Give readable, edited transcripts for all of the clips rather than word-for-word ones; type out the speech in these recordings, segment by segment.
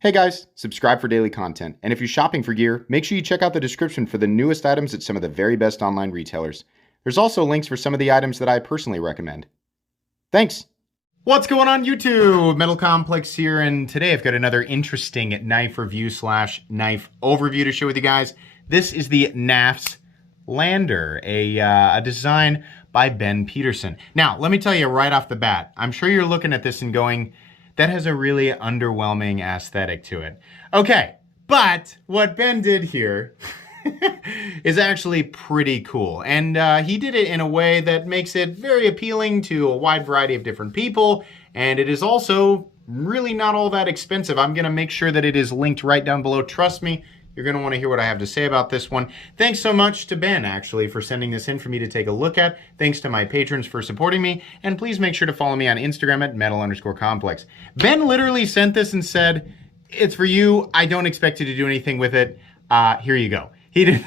Hey guys, subscribe for daily content, and if you're shopping for gear, make sure you check out the description for the newest items at some of the very best online retailers. There's also links for some of the items that I personally recommend. Thanks! What's going on YouTube? Metal Complex here, and today I've got another interesting knife review / knife overview to share with you guys. This is the Knafs Lander, a design by Ben Peterson. Now, let me tell you right off the bat, I'm sure you're looking at this and going, that has a really underwhelming aesthetic to it. Okay, but what Ben did here is actually pretty cool. And he did it in a way that makes it very appealing to a wide variety of different people. And it is also really not all that expensive. I'm gonna make sure that it is linked right down below. Trust me, you're gonna wanna hear what I have to say about this one. Thanks so much to Ben, actually, for sending this in for me to take a look at. Thanks to my patrons for supporting me. And please make sure to follow me on Instagram at metal_complex. Ben literally sent this and said, it's for you. I don't expect you to do anything with it. Here you go. He didn't.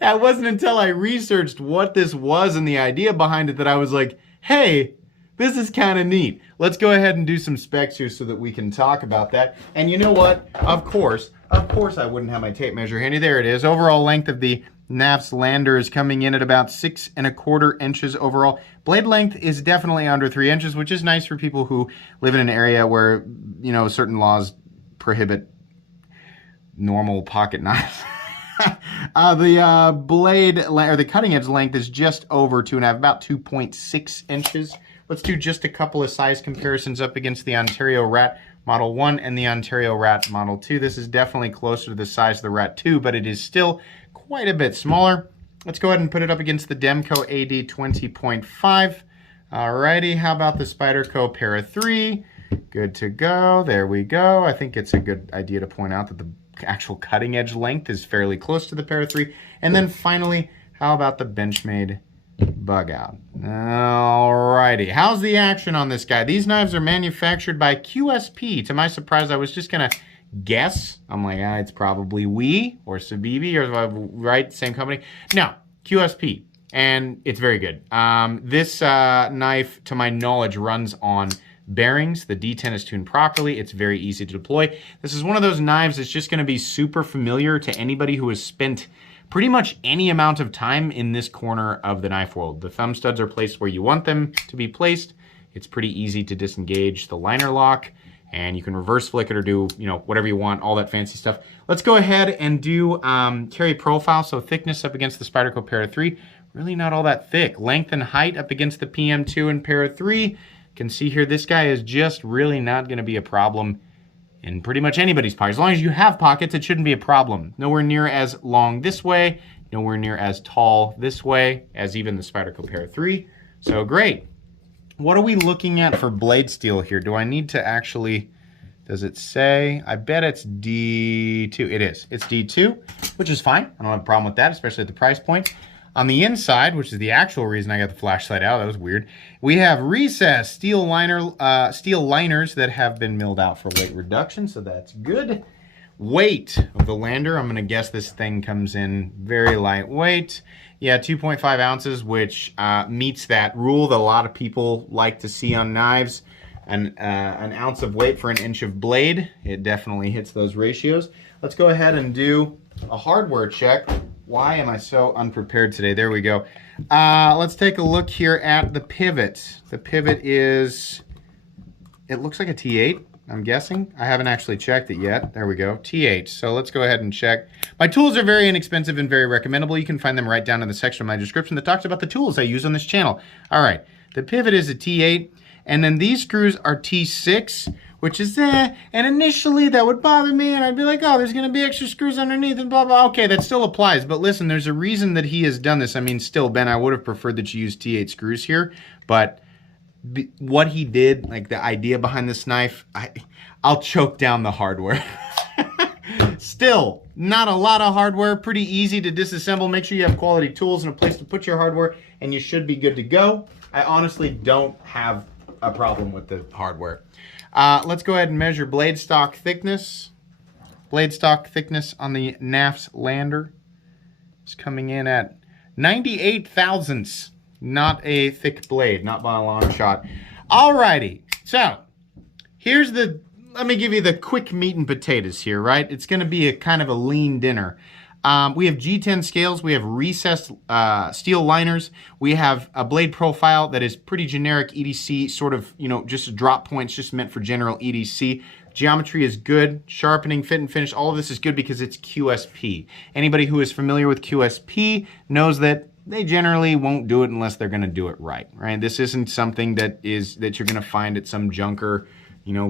That wasn't until I researched what this was and the idea behind it that I was like, hey, this is kind of neat. Let's go ahead and do some specs here so that we can talk about that. And you know what? Of course I wouldn't have my tape measure handy. There it is. Overall length of the Knafs Lander is coming in at about 6 1/4 inches overall. Blade length is definitely under 3 inches, which is nice for people who live in an area where, you know, certain laws prohibit normal pocket knives. The blade, or the cutting edge length is just over 2.5, about 2.6 inches. Let's do just a couple of size comparisons up against the Ontario Rat Model 1 and the Ontario Rat Model 2. This is definitely closer to the size of the Rat 2, but it is still quite a bit smaller. Let's go ahead and put it up against the Demco AD 20.5. Alrighty, how about the Spyderco Para 3? Good to go, there we go. I think it's a good idea to point out that the actual cutting edge length is fairly close to the Para 3. And then finally, how about the Benchmade Bug Out? Alrighty, how's the action on this guy? These knives are manufactured by QSP. To my surprise, I was just gonna guess. I'm like, it's probably WE or Sabibi, or right, same company. No, QSP, and it's very good. This knife, to my knowledge, runs on bearings. The detent is tuned properly. It's very easy to deploy. This is one of those knives that's just gonna be super familiar to anybody who has spent pretty much any amount of time in this corner of the knife world. The thumb studs are placed where you want them to be placed. It's pretty easy to disengage the liner lock, and you can reverse flick it or do, you know, whatever you want, all that fancy stuff. Let's go ahead and do carry profile. So thickness up against the Spyderco Para 3, really not all that thick. Length and height up against the PM2 and Para 3. You can see here, this guy is just really not gonna be a problem in pretty much anybody's pocket. As long as you have pockets, it shouldn't be a problem. Nowhere near as long this way, nowhere near as tall this way as even the Spyderco Para 3. So great. What are we looking at for blade steel here? Do I need to actually, does it say? I bet it's D2. It is. It's D2, which is fine. I don't have a problem with that, especially at the price point. On the inside, which is the actual reason I got the flashlight out, that was weird, we have recessed steel liners that have been milled out for weight reduction, so that's good. Weight of the Lander, I'm gonna guess this thing comes in very lightweight. Yeah, 2.5 ounces, which meets that rule that a lot of people like to see on knives. An ounce of weight for an inch of blade. It definitely hits those ratios. Let's go ahead and do a hardware check. Why am I so unprepared today? There we go. Let's take a look here at the pivot. The pivot is, it looks like a T8, I'm guessing. I haven't actually checked it yet. There we go, T8. So let's go ahead and check. My tools are very inexpensive and very recommendable. You can find them right down in the section of my description that talks about the tools I use on this channel. All right, the pivot is a T8, and then these screws are T6, which is and initially that would bother me, and I'd be like, oh, there's gonna be extra screws underneath and blah, blah. Okay, that still applies, but listen, there's a reason that he has done this. I mean, still, Ben, I would have preferred that you use T8 screws here, but what he did, like the idea behind this knife, I'll choke down the hardware. Still, not a lot of hardware, pretty easy to disassemble. Make sure you have quality tools and a place to put your hardware, and you should be good to go. I honestly don't have a problem with the hardware. Let's go ahead and measure blade stock thickness. Blade stock thickness on the Knafs Lander is coming in at 98 thousandths. Not a thick blade, not by a long shot. Alrighty, so here's the let me give you the quick meat and potatoes here, right? It's going to be a kind of a lean dinner. We have G10 scales, we have recessed steel liners, we have a blade profile that is pretty generic EDC, sort of, just drop points, just meant for general EDC. Geometry is good, sharpening, fit and finish, all of this is good because it's QSP. Anybody who is familiar with QSP knows that they generally won't do it unless they're going to do it right? This isn't something that you're going to find at some junker,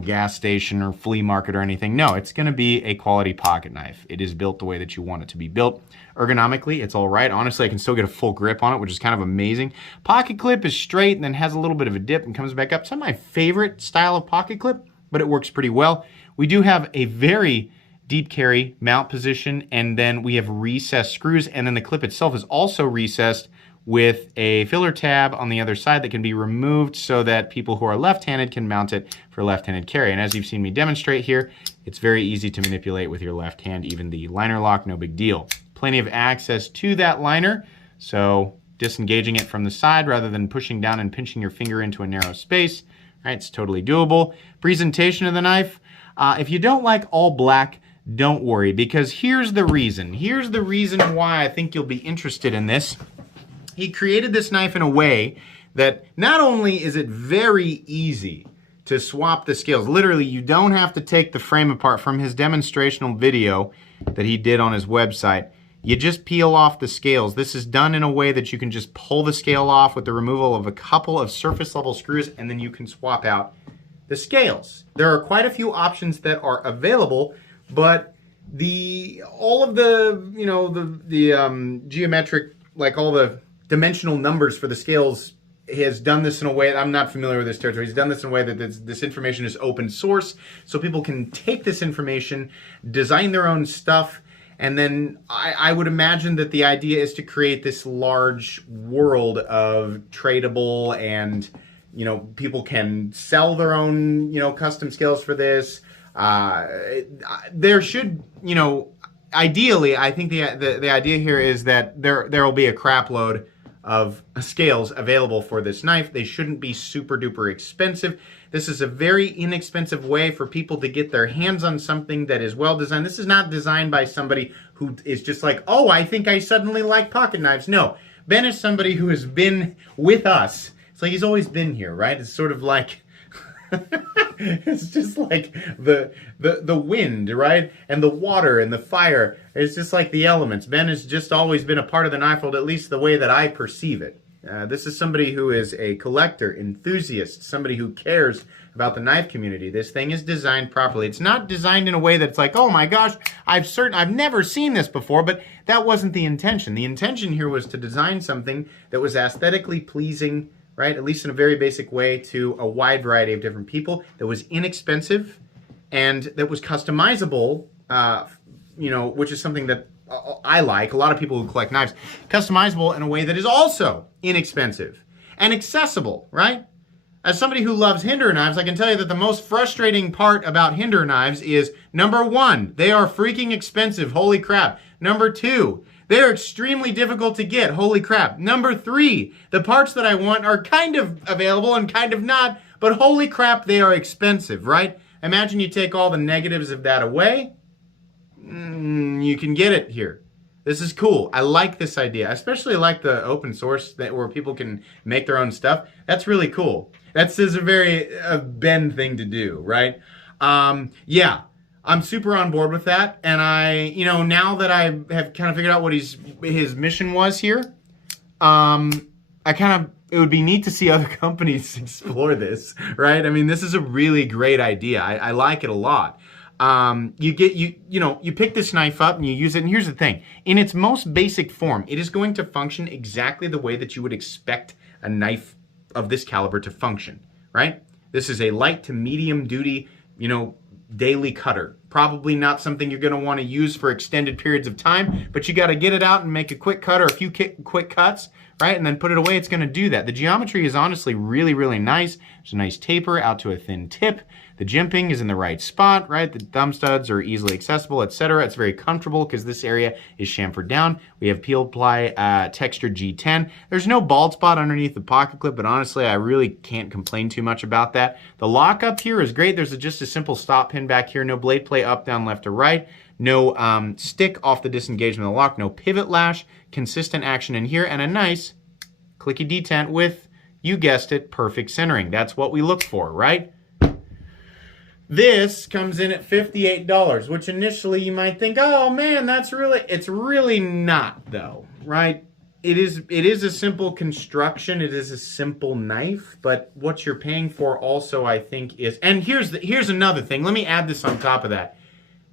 gas station or flea market or anything. No, it's going to be a quality pocket knife. It is built the way that you want it to be built. Ergonomically, it's all right. Honestly, I can still get a full grip on it, which is kind of amazing. Pocket clip is straight and then has a little bit of a dip and comes back up. It's not my favorite style of pocket clip, but it works pretty well. We do have a very deep carry mount position, and then we have recessed screws, and then the clip itself is also recessed with a filler tab on the other side that can be removed so that people who are left-handed can mount it for left-handed carry. And as you've seen me demonstrate here, it's very easy to manipulate with your left hand, even the liner lock, no big deal. Plenty of access to that liner, so disengaging it from the side rather than pushing down and pinching your finger into a narrow space, right? It's totally doable. Presentation of the knife, if you don't like all black, don't worry, because here's the reason. Here's the reason why I think you'll be interested in this. He created this knife in a way that not only is it very easy to swap the scales, literally you don't have to take the frame apart. From his demonstrational video that he did on his website, you just peel off the scales. This is done in a way that you can just pull the scale off with the removal of a couple of surface level screws, and then you can swap out the scales. There are quite a few options that are available, but all of the geometric, like all the dimensional numbers for the scales, he has done this in a way, I'm not familiar with this territory, he's done this in a way that this information is open source, so people can take this information, design their own stuff, and then I would imagine that the idea is to create this large world of tradable, and people can sell their own custom scales for this. There should, ideally, I think the idea here is that there will be a crap load of scales available for this knife. They shouldn't be super duper expensive. This is a very inexpensive way for people to get their hands on something that is well designed. This is not designed by somebody who is just like, oh, I think I suddenly like pocket knives. No, Ben is somebody who has been with us. It's like he's always been here, right? It's sort of like it's just like the wind, right? And the water and the fire. It's just like the elements. Ben has just always been a part of the knife world, at least the way that I perceive it. This is somebody who is a collector, enthusiast, somebody who cares about the knife community. This thing is designed properly. It's not designed in a way that's like, oh my gosh, I've never seen this before, but that wasn't the intention. The intention here was to design something that was aesthetically pleasing, right, at least in a very basic way, to a wide variety of different people, that was inexpensive and that was customizable, which is something that I like. A lot of people who collect knives, customizable in a way that is also inexpensive and accessible, right? As somebody who loves Hinder knives, I can tell you that the most frustrating part about Hinder knives is, number one, they are freaking expensive, holy crap. Number two, they're extremely difficult to get. Holy crap. Number three, the parts that I want are kind of available and kind of not, but holy crap, they are expensive, right? Imagine you take all the negatives of that away. You can get it here. This is cool. I like this idea. I especially like the open source where people can make their own stuff. That's really cool. That's a very Ben thing to do, right? Yeah. I'm super on board with that, and now that I have kind of figured out what his mission was here, it would be neat to see other companies explore this, right? I mean, this is a really great idea. I like it a lot. You pick this knife up and you use it, and here's the thing. In its most basic form, it is going to function exactly the way that you would expect a knife of this caliber to function, right? This is a light to medium duty, daily cutter. Probably not something you're going to want to use for extended periods of time, but you got to get it out and make a quick cut or a few quick cuts, right? And then put it away. It's going to do that. The geometry is honestly really, really nice. There's a nice taper out to a thin tip. The jimping is in the right spot, right? The thumb studs are easily accessible, etc. It's very comfortable because this area is chamfered down. We have peel ply textured G10. There's no bald spot underneath the pocket clip, but honestly, I really can't complain too much about that. The lock up here is great. There's just a simple stop pin back here. No blade play up, down, left, or right. No stick off the disengagement of the lock. No pivot lash. Consistent action in here, and a nice clicky detent with, you guessed it, perfect centering. That's what we look for, right? This comes in at $58, which initially you might think, oh man, it's really not though, right? It is a simple construction, it is a simple knife, but what you're paying for also, I think, is, and here's another thing, let me add this on top of that.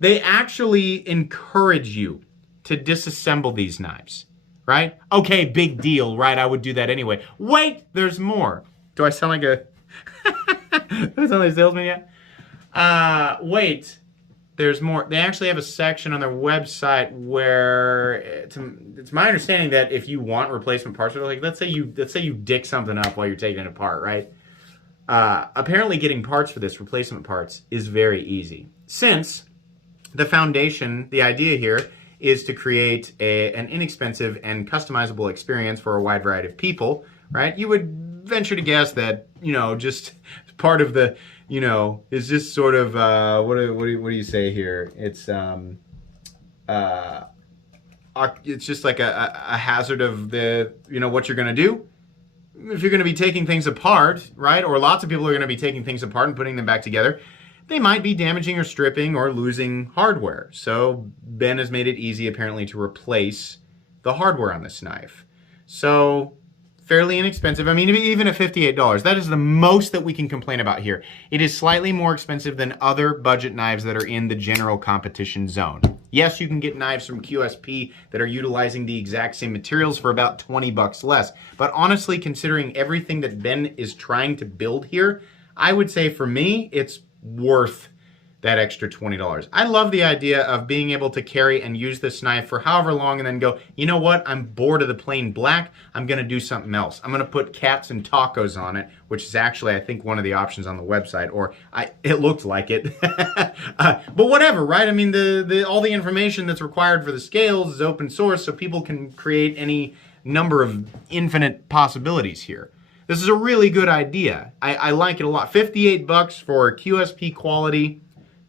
They actually encourage you to disassemble these knives, right? Okay, big deal, right? I would do that anyway. Wait, there's more. Do I sound like a do I sound like a salesman yet? Wait, there's more. They actually have a section on their website where it's my understanding that if you want replacement parts, like let's say you dick something up while you're taking it apart, right? Apparently getting parts for this, replacement parts, is very easy. Since the foundation, the idea here is to create an inexpensive and customizable experience for a wide variety of people, right? You would venture to guess that, you know, just part of the, you know, is just sort of, what do you say here? It's just like a hazard of the, you know, what you're going to do. If you're going to be taking things apart, right? Or lots of people are going to be taking things apart and putting them back together. They might be damaging or stripping or losing hardware. So Ben has made it easy apparently to replace the hardware on this knife. So fairly inexpensive. I mean, even at $58, that is the most that we can complain about here. It is slightly more expensive than other budget knives that are in the general competition zone. Yes, you can get knives from QSP that are utilizing the exact same materials for about 20 bucks less. But honestly, considering everything that Ben is trying to build here, I would say for me, it's worth that extra $20. I love the idea of being able to carry and use this knife for however long and then go, you know what, I'm bored of the plain black, I'm gonna do something else. I'm gonna put cats and tacos on it, which is actually, I think, one of the options on the website, or it looked like it. But whatever, right? I mean, all the information that's required for the scales is open source, so people can create any number of infinite possibilities here. This is a really good idea. I like it a lot. 58 bucks for QSP quality,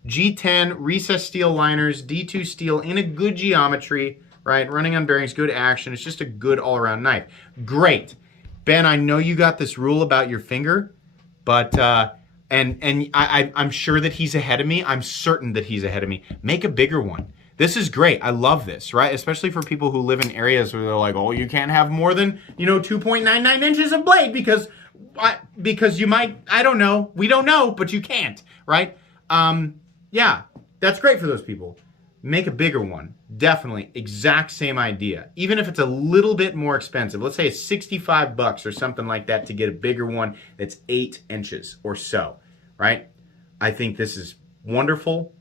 G10 recessed steel liners, D2 steel in a good geometry, right? Running on bearings, good action. It's just a good all-around knife. Great. Ben, I know you got this rule about your finger, but I'm sure that he's ahead of me. I'm certain that he's ahead of me. Make a bigger one. This is great. I love this, right? Especially for people who live in areas where they're like, oh, you can't have more than, 2.99 inches of blade because you might, I don't know. We don't know, but you can't, right? Yeah, that's great for those people. Make a bigger one. Definitely. Exact same idea. Even if it's a little bit more expensive. Let's say it's 65 bucks or something like that to get a bigger one that's 8 inches or so, right? I think this is wonderful.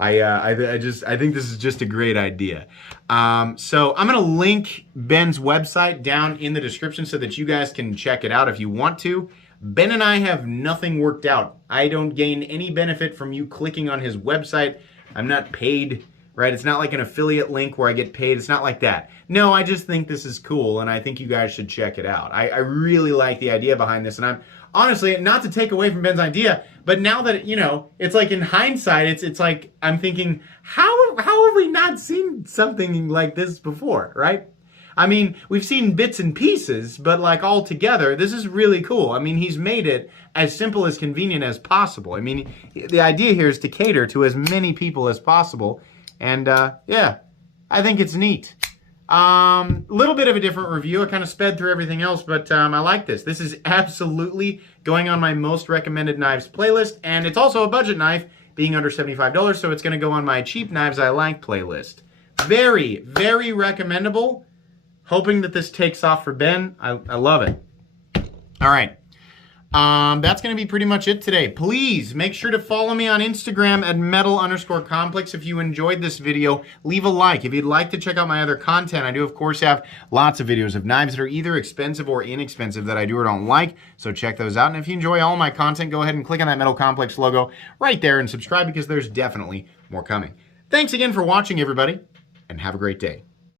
I think this is just a great idea. So I'm going to link Ben's website down in the description so that you guys can check it out if you want to. Ben and I have nothing worked out. I don't gain any benefit from you clicking on his website. I'm not paid, right? It's not like an affiliate link where I get paid. It's not like that. No, I just think this is cool, and I think you guys should check it out. I really like the idea behind this, and I'm honestly, not to take away from Ben's idea, but now that, it's like in hindsight, it's like I'm thinking, how have we not seen something like this before, right? I mean, we've seen bits and pieces, but like all together, this is really cool. I mean, he's made it as simple as convenient as possible. I mean, the idea here is to cater to as many people as possible. And yeah, I think it's neat. Little bit of a different review. I kind of sped through everything else, but I like this. This is absolutely going on my most recommended knives playlist, and it's also a budget knife, being under $75, so it's going to go on my cheap knives I like playlist. Very, very recommendable. Hoping that this takes off for Ben. I love it. All right. That's going to be pretty much it today. Please make sure to follow me on Instagram at metal_complex. If you enjoyed this video, leave a like. If you'd like to check out my other content, I do, of course, have lots of videos of knives that are either expensive or inexpensive that I do or don't like. So check those out. And if you enjoy all my content, go ahead and click on that Metal Complex logo right there and subscribe because there's definitely more coming. Thanks again for watching, everybody, and have a great day.